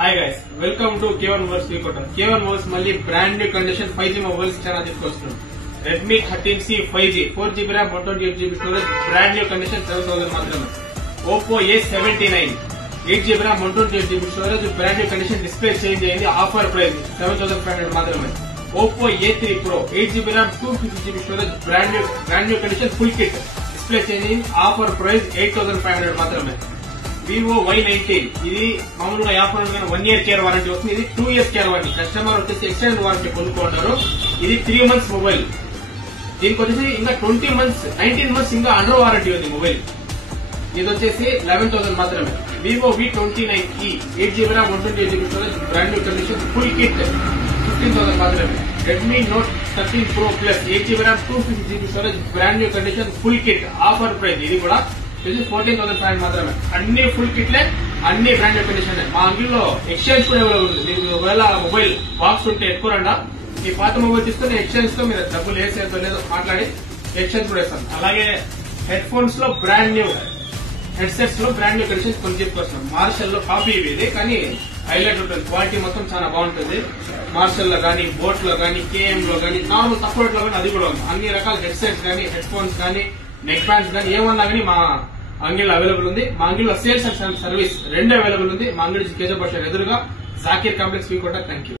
Hi guys, welcome to K1 Mobiles Vikota. K1 Mobiles మళ్ళీ brand new condition 5G mobiles చాలా తీసుకొస్తున్నాం. Redmi 13C 5G 4GB RAM 128GB storage brand new condition 7000 మాత్రమే. Oppo A79 8GB RAM 128GB storage brand new condition display change అయింది. Offer price 7500 మాత్రమే. Oppo A3 Pro 8GB RAM 250GB storage brand new condition full kit display change అయింది. Offer price 8500 మాత్రమే. Vivo Y19 ఇది మామూలుగా offer 1 year care warranty వస్తుంది. ఇది 2 years care warranty. Customer వచ్చేసి extended warranty కొనుక్కుంటారు. ఇది 3 months మొబైల్. దీనికి వచ్చేసి ఇంకా 19 months ఇంకా అండర్ వారంటీ ఉంది మొబైల్. ఇది వచ్చేసి 11000 మాత్రమే. Vivo V29e 8GB RAM 128GB storage brand new condition full kit 15000 మాత్రమే. Redmi Note 13 Pro Plus 8GB RAM 250GB storage brand new condition full kit offer price. ఇది కూడా 14500 మాత్రమే. అన్ని ఫుల్ కిట్లే, అన్ని బ్రాండ్ కండిషన్. మా అంగిల్లో ఎక్స్చేంజ్ కూడా అవైలబుల్ ఉంది. మీకు ఒకవేళ మొబైల్ బాక్స్ ఉంటే ఎత్తుకోరండా, మీ పాత మొబైల్ తీసుకుని ఎక్స్చేంజ్ తో మీరు డబ్బులు వేసేదో లేదో మాట్లాడి ఎక్స్చేంజ్ కూడా వేస్తాం. అలాగే హెడ్ ఫోన్స్ లో బ్రాండ్ న్యూ హెడ్ సెట్స్ లో బ్రాండ్ న్యూ కండిషన్ కొన్ని తీసుకొస్తాం. మార్షల్ లో కాపీ ఇది, కానీ హైలైట్ ఉంటుంది. క్వాలిటీ మొత్తం చాలా బాగుంటుంది. మార్షల్ లో గానీ, బోట్ లో గానీ, KM లో గానీ, నార్మల్ తక్కువ రేట్ లో కానీ అది కూడా ఉంది. అన్ని రకాల హెడ్ సెట్స్ గానీ, హెడ్ ఫోన్స్ గానీ, నెక్ బ్యాండ్స్ కానీ ఏమన్నా కానీ మా అంగిల్లో అవైలబుల్ ఉంది. మా అంగిల్లో సేల్స్ అండ్ సర్వీస్ రెండు అవైలబుల్ ఉంది. మా అంగిడి కేజీ బస్ ఎదురుగా Zakir complex Vikota. Thank you.